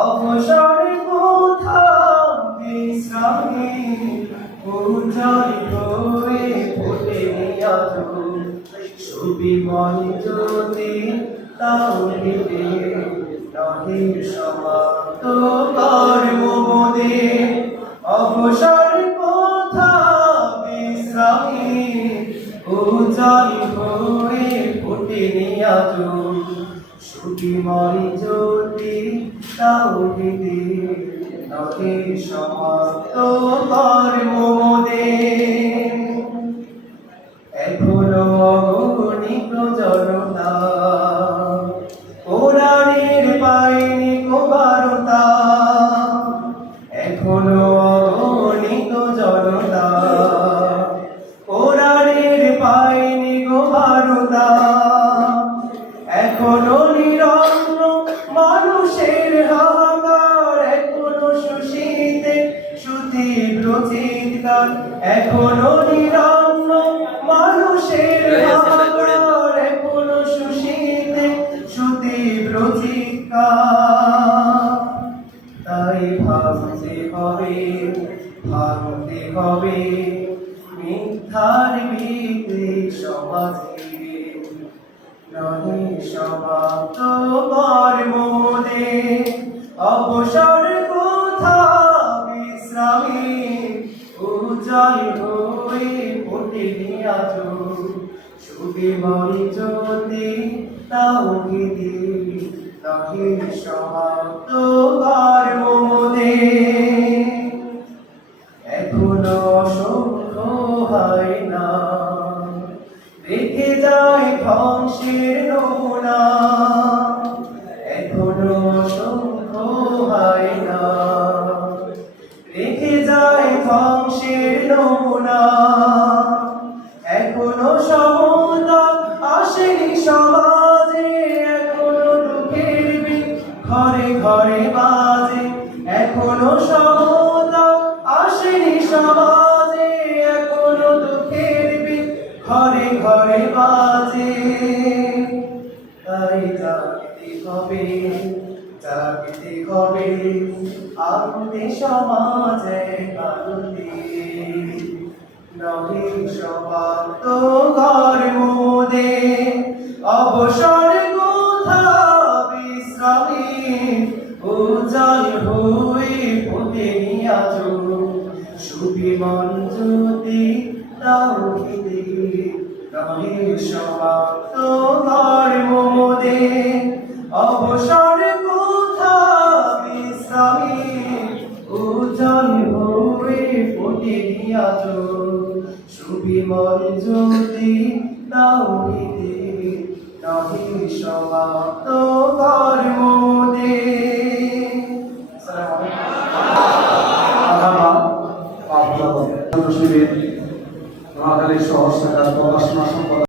অবসর কোথা বিশ্রামে উজ্জ্বল হয়ে ফুটে আজ সুবিমল জ্যোতি তাওহীদে নহে সমাপ্ত কর্ম মোদে। অবসর কোথা বিশ্রামে উজ্জ্বল হয়ে ফুটে আজ সুবিমল জ্যোতি তাওহীদে নহে সমাপ্ত কর্ম মোদে। এখনো অগণিত জনতা কোরআনের পায়নি বারতা, এখনো অগণিত জনতা কোরআনের পায়নি বারতা। এখনো নিরন্ন মানুষের হাহাকার, এখনো সুশীতে সুতীব্র চিৎকার। এখনো নিরন্ন মানুষের হাহাকার, এখনো সুশীতে সুতীব্র চিৎকার। তাই ভাবতে হবে মিথ্যার ভিত্তি সমাজে নহে সমাপ্ত কর্ম মোদে। অবসর কোথা বিশ্রামে উজ্জ্বল হয়ে ফুটে আজ সুবিমল জ্যোতি তাওহীদে নহে সমাপ্ত কর্ম মোদে। এখনো অসংখ্য হয় না রেখে যায় ধ্বংসের নমুনা, এখনো অসংখ্য হয় না রেখে যায় ধ্বংসের নমুনা। এখনো সমতা আসেনি সমাজে, এখনো দুঃখের বিন ঘরে ঘরে বাজে। এখনো সমতা আসেনি সমাজে, এখনো দুঃখের বিন ঘরে ঘরে বাজে। তাই জাগতে হবে আনতে সমাজে কারণে নহে সমাপ্ত কর্ম মোদে। অবসর কোথা বিশ্রামে উজ্জ্বল হয়ে ফুটে আজ সুবিমল জ্যোতি তাওহীদে নহে সমাপ্ত কর্ম মোদে। অবসর কোথা বিশ্রামে উজ্জ্বল হয়ে ফুটে আজ সুবিমল জ্যোতি তাওহীদে নহে সমাপ্ত কর্ম মোদে। নোয়াখালী শহর শাখার পড়াশোনা সম্পাদক